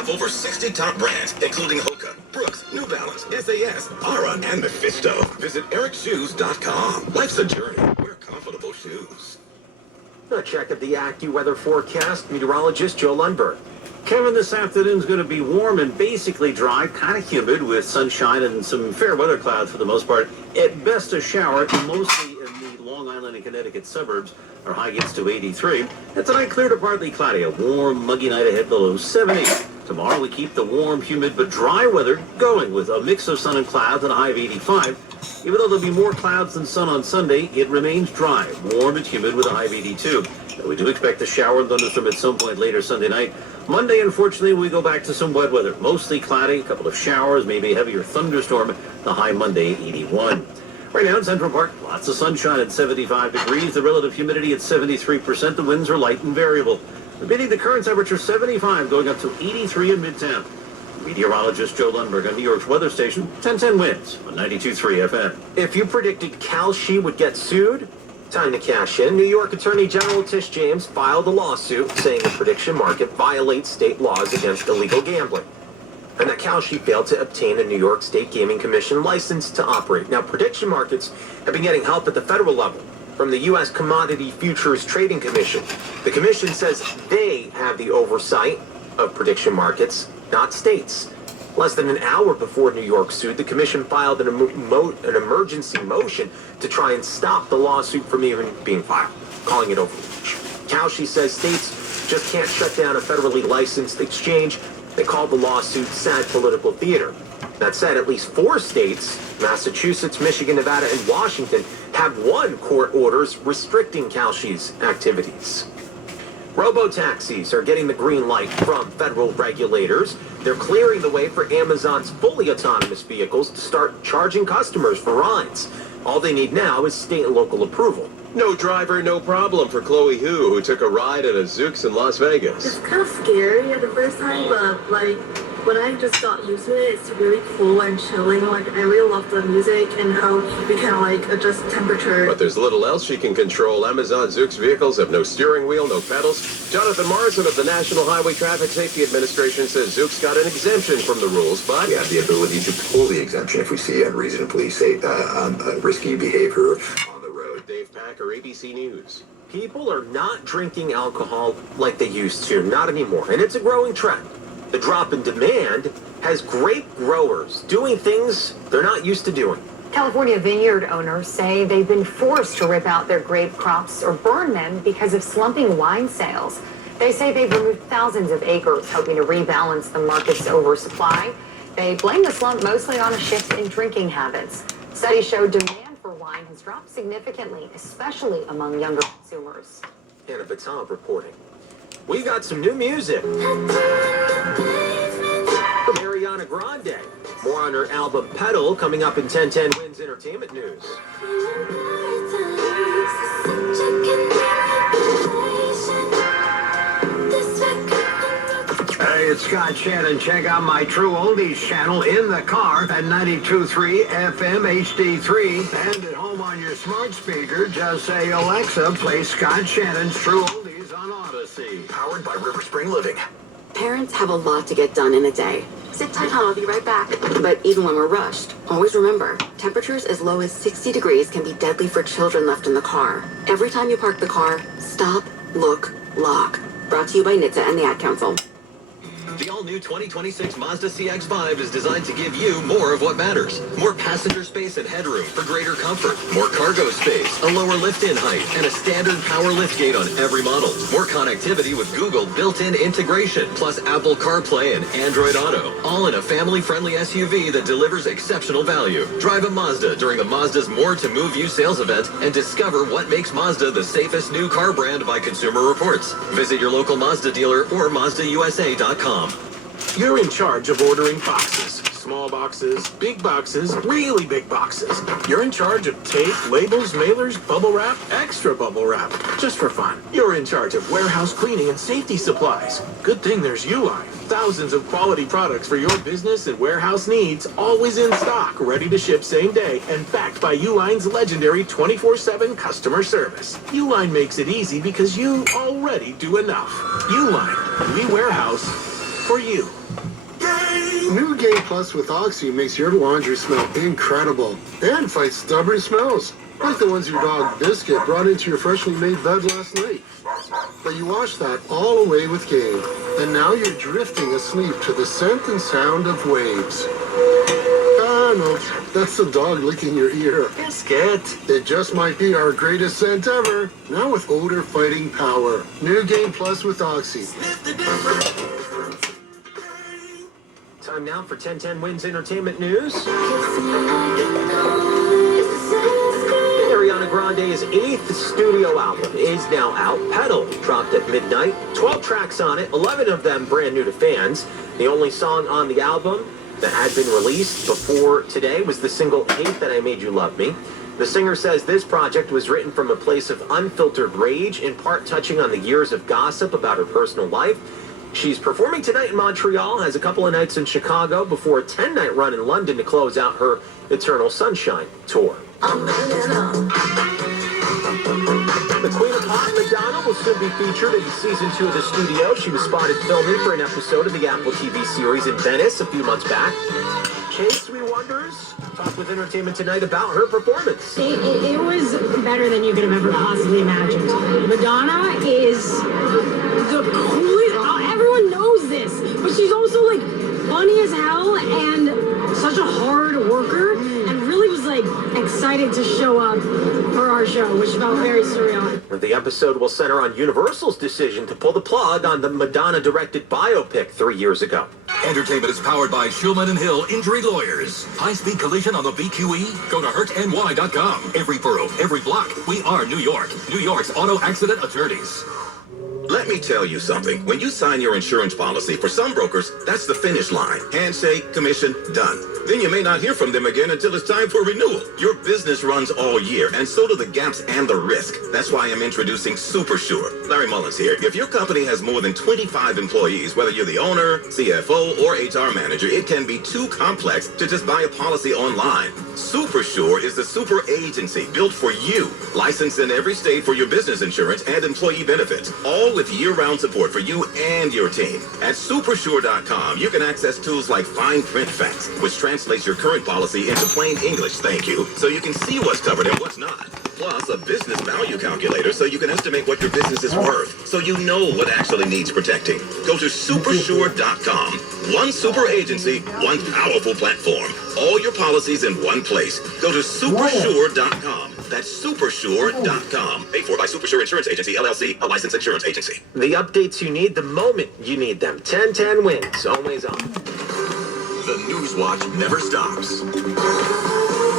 Shop over 60 top brands, including Hoka, Brooks, New Balance, SAS, Ara, and Mephisto. Visit ericshoes.com. Life's a journey. Wear comfortable shoes. A check of the AccuWeather forecast. Meteorologist Joe Lundberg. Kevin, this afternoon's going to be warm and basically dry, kind of humid with sunshine and some fair weather clouds for the most part. At best, a shower, mostly in the Long Island and Connecticut suburbs. Our high gets to 83. And tonight, clear to partly cloudy. A warm, muggy night ahead, below 70. Tomorrow, we keep the warm, humid, but dry weather going with a mix of sun and clouds and a high of 85. Even though there'll be more clouds than sun on Sunday, it remains dry, warm and humid with a high of 82. We do expect a shower and thunderstorm at some point later Sunday night. Monday, unfortunately, we go back to some wet weather. Mostly cloudy, a couple of showers, maybe a heavier thunderstorm. The high Monday, 81. Right now in Central Park, lots of sunshine at 75 degrees. The relative humidity at 73%. The winds are light and variable. Beating the current temperature 75, going up to 83 in Midtown. Meteorologist Joe Lundberg on New York's weather station, 1010 Winds on 92.3 FM. If you predicted Kalshi would get sued, time to cash in. New York Attorney General Tish James filed a lawsuit saying the prediction market violates state laws against illegal gambling, and that Kalshi failed to obtain a New York State Gaming Commission license to operate. Now, prediction markets have been getting help at the federal level from the U.S. Commodity Futures Trading Commission. The commission says they have the oversight of prediction markets, not states. Less than an hour before New York sued, the commission filed an emergency motion to try and stop the lawsuit from even being filed, calling it overreach. Kalshi says states just can't shut down a federally licensed exchange. They called the lawsuit sad political theater. That said, at least 4 states, Massachusetts, Michigan, Nevada, and Washington, have won court orders restricting Kalshi's activities. Robo-taxis are getting the green light from federal regulators. They're clearing the way for Amazon's fully autonomous vehicles to start charging customers for rides. All they need now is state and local approval. No driver, no problem for Chloe who took a ride at a Zooks in Las Vegas. It's kind of scary at the first time, but like when I just got used to it, it's really cool and chilling. Like I really love the music and how we can like adjust temperature. But there's little else she can control. Amazon Zooks vehicles have no steering wheel, no pedals. Jonathan Morrison of the National Highway Traffic Safety Administration says Zooks got an exemption from the rules, but we have the ability to pull the exemption if we see unreasonably risky behavior on the road. Dave Packer, ABC News. People are not drinking alcohol like they used to, not anymore, and it's a growing trend. The drop in demand has grape growers doing things they're not used to doing. California vineyard owners say they've been forced to rip out their grape crops or burn them because of slumping wine sales. They say they've removed thousands of acres, hoping to rebalance the market's oversupply. They blame the slump mostly on a shift in drinking habits. Studies show demand for wine has dropped significantly, especially among younger consumers. Anna Baton reporting. We got some new music from Ariana Grande. More on her album Pedal coming up in 1010 Winds Entertainment News. Hey, it's Scott Shannon. Check out my True Oldies channel in the car at 92.3 FM HD3. And at home on your smart speaker, just say, Alexa, play Scott Shannon's True Oldies on Odyssey. Powered by River Spring Living. Parents have a lot to get done in a day. Sit tight, hon, I'll be right back. But even when we're rushed, always remember, temperatures as low as 60 degrees can be deadly for children left in the car. Every time you park the car, stop, look, lock. Brought to you by NHTSA and the Ad Council. The all-new 2026 Mazda CX-5 is designed to give you more of what matters. More passenger space and headroom for greater comfort. More cargo space, a lower lift-in height, and a standard power liftgate on every model. More connectivity with Google built-in integration, plus Apple CarPlay and Android Auto. All in a family-friendly SUV that delivers exceptional value. Drive a Mazda during the Mazda's More to Move You sales event and discover what makes Mazda the safest new car brand by Consumer Reports. Visit your local Mazda dealer or MazdaUSA.com. You're in charge of ordering boxes. Small boxes, big boxes, really big boxes. You're in charge of tape, labels, mailers, bubble wrap, extra bubble wrap, just for fun. You're in charge of warehouse cleaning and safety supplies. Good thing there's Uline. Thousands of quality products for your business and warehouse needs, always in stock, ready to ship same day, and backed by Uline's legendary 24/7 customer service. Uline makes it easy because you already do enough. Uline, we warehouse for you. New Game Plus with Oxy makes your laundry smell incredible and fights stubborn smells, like the ones your dog Biscuit brought into your freshly made bed last night. But you washed that all away with Game, and now you're drifting asleep to the scent and sound of waves. Ah, no, that's the dog licking your ear. Biscuit. It just might be our greatest scent ever, now with odor fighting power. New Game Plus with Oxy. Time now for 1010 Wins Entertainment News. Ariana Grande's 8th studio album is now out. Pedal dropped at midnight. 12 tracks on it, 11 of them brand new to fans. The only song on the album that had been released before today was the single Hate That I Made You Love Me. The singer says this project was written from a place of unfiltered rage, in part touching on the years of gossip about her personal life. She's performing tonight in Montreal, has a couple of nights in Chicago before a 10-night run in London to close out her Eternal Sunshine tour. The Queen of Pop, Madonna, will soon be featured in season 2 of The Studio. She was spotted filming for an episode of the Apple TV series in Venice a few months back. Chase, we wonders, talked with Entertainment Tonight about her performance. It was better than you could have ever possibly imagined. Madonna is the coolest. Everyone knows this, but she's also like funny as hell and such a hard worker, and really was like excited to show up for our show, which felt very surreal. The episode will center on Universal's decision to pull the plug on the Madonna-directed biopic 3 years ago. Entertainment is powered by Schulman & Hill Injury Lawyers. High-speed collision on the BQE? Go to hurtny.com. Every borough, every block. We are New York. New York's auto accident attorneys. Let me tell you something. When you sign your insurance policy, for some brokers, that's the finish line. Handshake, commission, done. Then you may not hear from them again until it's time for renewal. Your business runs all year, and so do the gaps and the risk. That's why I'm introducing Super Sure. Larry Mullins here. If your company has more than 25 employees, whether you're the owner, CFO, or HR manager, it can be too complex to just buy a policy online. Super Sure is the super agency built for you, licensed in every state for your business insurance and employee benefits, all with year-round support for you and your team. At supersure.com, you can access tools like Fine Print Facts, which translates your current policy into plain English, thank you, so you can see what's covered and what's not. Plus, a business value calculator so you can estimate what your business is worth, so you know what actually needs protecting. Go to supersure.com. One super agency, one powerful platform. All your policies in one place. Go to supersure.com. That's supersure.com. Paid for by Supersure Insurance Agency, LLC, a licensed insurance agency. The updates you need the moment you need them. 1010 Wins, always on. The News Watch never stops.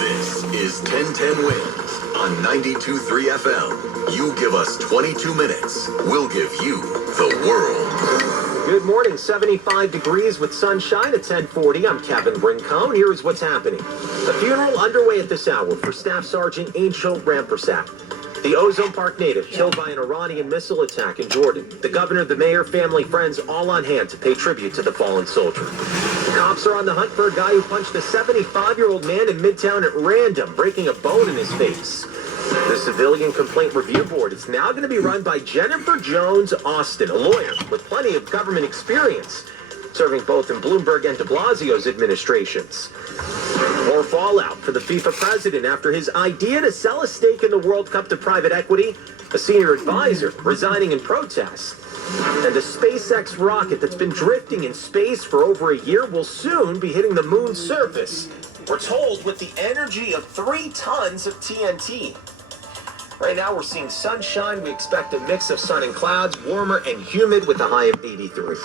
This is 1010 Wins on 92.3 FM. You give us 22 minutes, we'll give you the world. Good morning, 75 degrees with sunshine at 10:40. I'm Kevin Rincon. Here's what's happening. A funeral underway at this hour for Staff Sergeant Angel Rampersad, the Ozone Park native killed by an Iranian missile attack in Jordan. The governor, the mayor, family, friends, all on hand to pay tribute to the fallen soldier. Cops are on the hunt for a guy who punched a 75-year-old man in Midtown at random, breaking a bone in his face. The Civilian Complaint Review Board is now going to be run by Jennifer Jones Austin, a lawyer with plenty of government experience, serving both in Bloomberg and de Blasio's administrations. More fallout for the FIFA president after his idea to sell a stake in the World Cup to private equity, a senior advisor resigning in protest. And a SpaceX rocket that's been drifting in space for over a year will soon be hitting the moon's surface. We're told with the energy of 3 tons of TNT. Right now we're seeing sunshine. We expect a mix of sun and clouds, warmer and humid with a high of 83.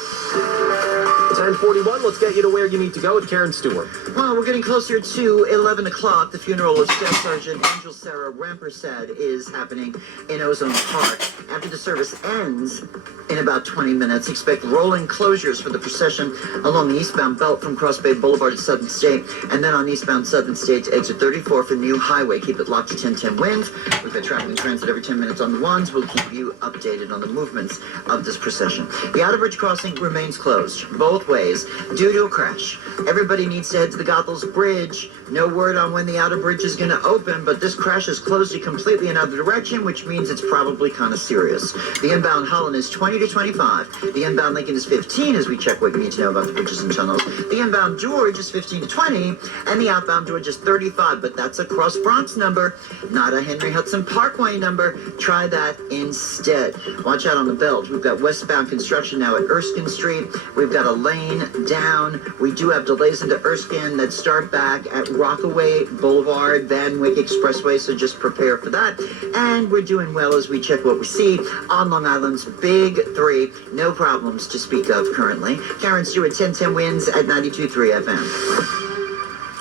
10:41, let's get you to where you need to go with Karen Stewart. Well, we're getting closer to 11 o'clock. The funeral of Staff Sergeant Angel Sarah Rampersad is happening in Ozone Park. After the service ends in about 20 minutes, expect rolling closures for the procession along the eastbound belt from Cross Bay Boulevard to 7th State, and then on eastbound 7th State to exit 34 for the new highway. Keep it locked to 1010 Winds. We've got traffic and transit every 10 minutes on the ones. We'll keep you updated on the movements of this procession. The Outerbridge crossing remains closed. Both ways due to a crash. Everybody needs to head to the Goethals Bridge. No word on when the outer bridge is going to open, but this crash has closed it completely another direction, which means it's probably kind of serious. The inbound Holland is 20 to 25. The inbound Lincoln is 15 as we check what you need to know about the bridges and tunnels. The inbound George is 15 to 20, and the outbound George is 35, but that's a Cross Bronx number, not a Henry Hudson Parkway number. Try that instead. Watch out on the belt. We've got westbound construction now at Erskine Street. We've got a lane down. We do have delays into Erskine that start back at Rockaway Boulevard, Van Wyck Expressway, so just prepare for that. And we're doing well as we check what we see on Long Island's Big Three. No problems to speak of currently. Karen Stewart, 1010 wins at 92.3 FM.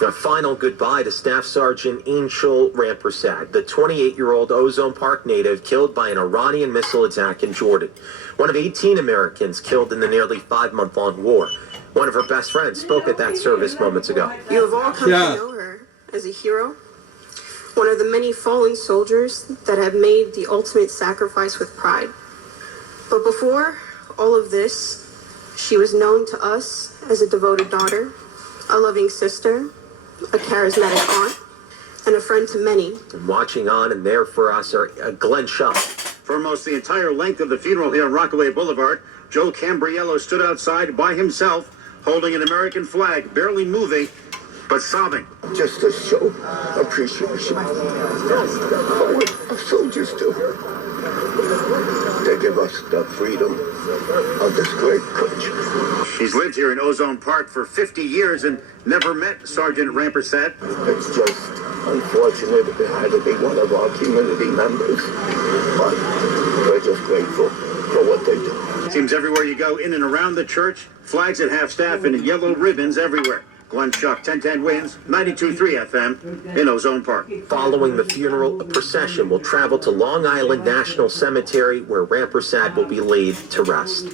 A final goodbye to Staff Sergeant Angel Rampersad, the 28-year-old Ozone Park native killed by an Iranian missile attack in Jordan. One of 18 Americans killed in the nearly 5-month-long war. One of her best friends spoke at that service moments ago. You have all come to know her as a hero, one of the many fallen soldiers that have made the ultimate sacrifice with pride. But before all of this, she was known to us as a devoted daughter, a loving sister, a charismatic aunt, and a friend to many. And watching on and there for us are Glenn Shaw. For almost the entire length of the funeral here on Rockaway Boulevard, Joe Cambriello stood outside by himself, holding an American flag, barely moving, but sobbing. Just to show appreciation for what our soldiers do. They give us the freedom of this great country. He's lived here in Ozone Park for 50 years and never met Sergeant Rampersad. It's just unfortunate it had to be one of our community members, but we're just grateful for what they do. Seems everywhere you go in and around the church, flags at half-staff and yellow ribbons everywhere. Glenn Schuck, 1010 wins, 92.3 FM in Ozone Park. Following the funeral, a procession will travel to Long Island National Cemetery, where Rampersad will be laid to rest.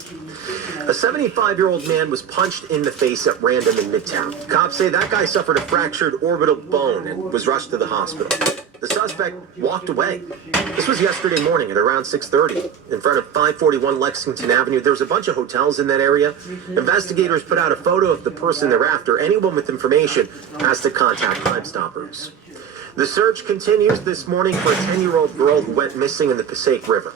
A 75-year-old man was punched in the face at random in Midtown. Cops say that guy suffered a fractured orbital bone and was rushed to the hospital. The suspect walked away. This was yesterday morning at around 6:30 in front of 541 Lexington Avenue. There's a bunch of hotels in that area. Investigators put out a photo of the person they're after. Anyone with information has to contact Crime Stoppers. The search continues this morning for a 10-year-old girl who went missing in the Passaic River.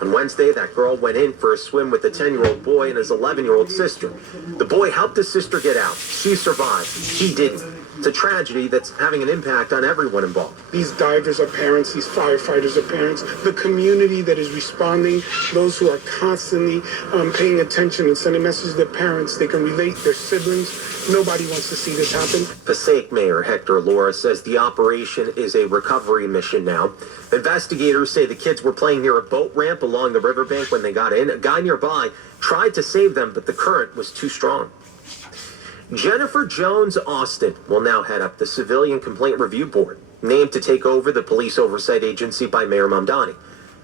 On Wednesday, that girl went in for a swim with a 10-year-old boy and his 11-year-old sister. The boy helped his sister get out. She survived. He didn't. It's a tragedy that's having an impact on everyone involved. These divers are parents, these firefighters are parents, the community that is responding, those who are constantly paying attention and sending messages to their parents. They can relate, their siblings. Nobody wants to see this happen. Passaic Mayor Hector Laura says the operation is a recovery mission now. Investigators say the kids were playing near a boat ramp along the riverbank when they got in. A guy nearby tried to save them, but the current was too strong. Jennifer Jones Austin will now head up the Civilian Complaint Review Board, named to take over the police oversight agency by Mayor Mamdani.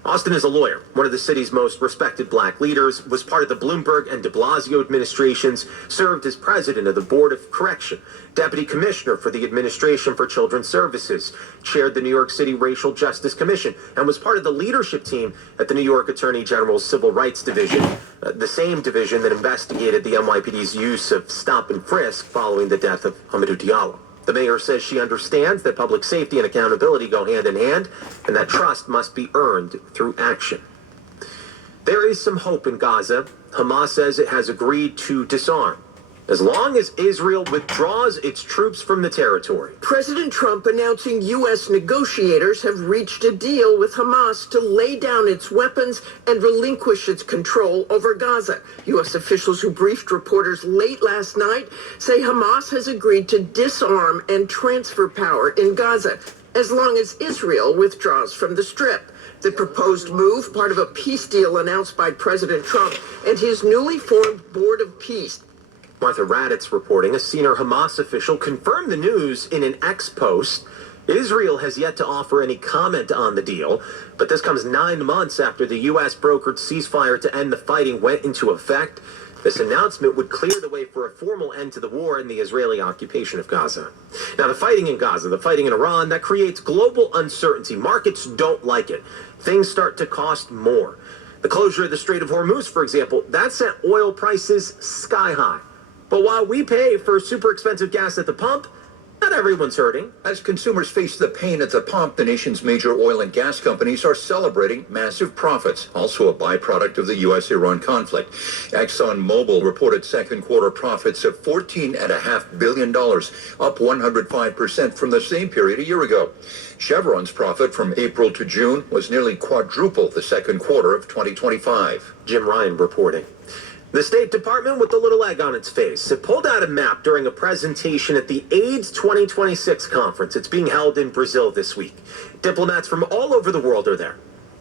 Austin is a lawyer, one of the city's most respected black leaders, was part of the Bloomberg and de Blasio administrations, served as president of the Board of Correction, deputy commissioner for the Administration for Children's Services, chaired the New York City Racial Justice Commission, and was part of the leadership team at the New York Attorney General's Civil Rights Division, the same division that investigated the NYPD's use of stop and frisk following the death of Amadou Diallo. The mayor says she understands that public safety and accountability go hand in hand, and that trust must be earned through action. There is some hope in Gaza. Hamas says it has agreed to disarm, as long as Israel withdraws its troops from the territory. President Trump announcing U.S. negotiators have reached a deal with Hamas to lay down its weapons and relinquish its control over Gaza. U.S. officials who briefed reporters late last night say Hamas has agreed to disarm and transfer power in Gaza, as long as Israel withdraws from the Strip. The proposed move, part of a peace deal announced by President Trump and his newly formed Board of Peace. Martha Raddatz reporting a senior Hamas official confirmed the news in an X post. Israel has yet to offer any comment on the deal, but this comes 9 months after the U.S. brokered ceasefire to end the fighting went into effect. This announcement would clear the way for a formal end to the war and the Israeli occupation of Gaza. Now, the fighting in Gaza, the fighting in Iran, that creates global uncertainty. Markets don't like it. Things start to cost more. The closure of the Strait of Hormuz, for example, that sent oil prices sky high. But while we pay for super expensive gas at the pump, not everyone's hurting. As consumers face the pain at the pump, the nation's major oil and gas companies are celebrating massive profits, also a byproduct of the U.S.-Iran conflict. ExxonMobil reported second quarter profits of $14.5 billion, up 105% from the same period a year ago. Chevron's profit from April to June was nearly quadruple the second quarter of 2025. Jim Ryan reporting. The State Department, with a little egg on its face, it pulled out a map during a presentation at the AIDS 2026 conference. It's being held in Brazil this week. Diplomats from all over the world are there.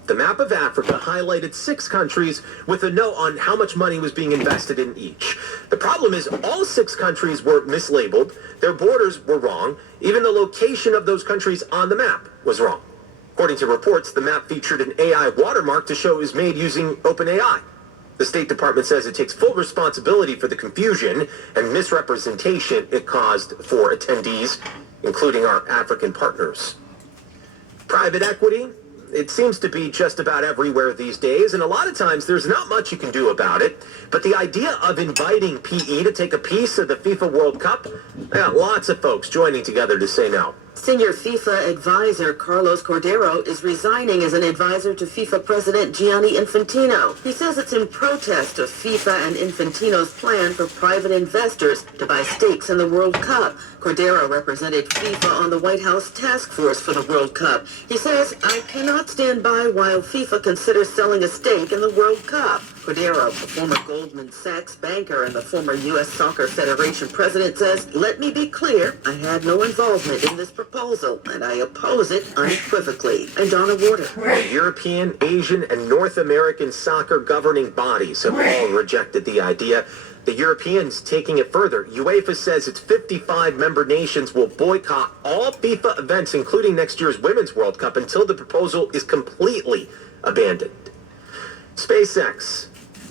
The map of Africa highlighted 6 countries with a note on how much money was being invested in each. The problem is all 6 countries were mislabeled, their borders were wrong, even the location of those countries on the map was wrong. According to reports, the map featured an AI watermark to show it was made using OpenAI. The State Department says it takes full responsibility for the confusion and misrepresentation it caused for attendees, including our African partners. Private equity, it seems to be just about everywhere these days, and a lot of times there's not much you can do about it. But the idea of inviting PE to take a piece of the FIFA World Cup, lots of folks joining together to say no. Senior FIFA advisor Carlos Cordero is resigning as an advisor to FIFA President Gianni Infantino. He says it's in protest of FIFA and Infantino's plan for private investors to buy stakes in the World Cup. Cordero represented FIFA on the White House task force for the World Cup. He says, "I cannot stand by while FIFA considers selling a stake in the World Cup." Cordero, the former Goldman Sachs banker and the former U.S. Soccer Federation president, says, "Let me be clear, I had no involvement in this proposal, and I oppose it unequivocally." And Donna Warder. The European, Asian, and North American soccer governing bodies have all rejected the idea. The Europeans taking it further. UEFA says its 55 member nations will boycott all FIFA events, including next year's Women's World Cup, until the proposal is completely abandoned. SpaceX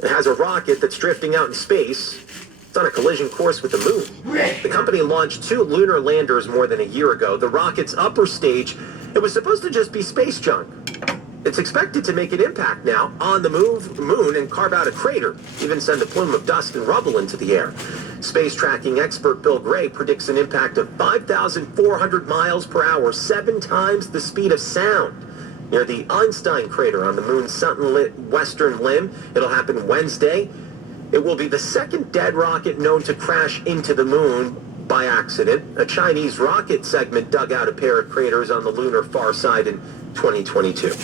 has a rocket that's drifting out in space. It's on a collision course with the moon. The company launched 2 lunar landers more than a year ago. The rocket's upper stage, it was supposed to just be space junk. It's expected to make an impact now on the moon and carve out a crater, even send a plume of dust and rubble into the air. Space tracking expert Bill Gray predicts an impact of 5,400 miles per hour, 7 times the speed of sound, near the Einstein crater on the moon's southwestern limb. It'll happen Wednesday. It will be the second dead rocket known to crash into the moon by accident. A Chinese rocket segment dug out a pair of craters on the lunar far side in 2022.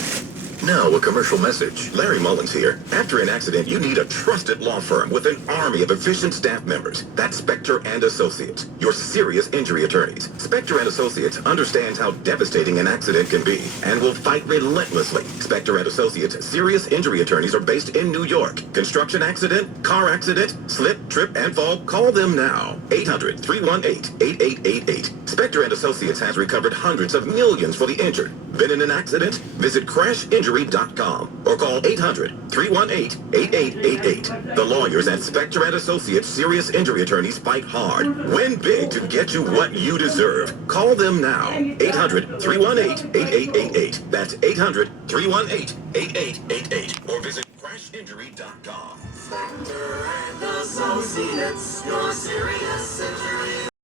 Now, a commercial message. Larry Mullins here. After an accident, you need a trusted law firm with an army of efficient staff members. That's Spector and Associates, your serious injury attorneys. Spector and Associates understands how devastating an accident can be and will fight relentlessly. Spector and Associates serious injury attorneys are based in New York. Construction accident, car accident, slip, trip, and fall. Call them now. 800-318-8888. Spector and Associates has recovered hundreds of millions for the injured. Been in an accident? Visit crashinjury.com or call 800-318-8888. The lawyers at Spector and Associates serious injury attorneys fight hard. Win big to get you what you deserve. Call them now. 800-318-8888. That's 800-318-8888. Or visit crashinjury.com. Spector and Associates, your serious injury.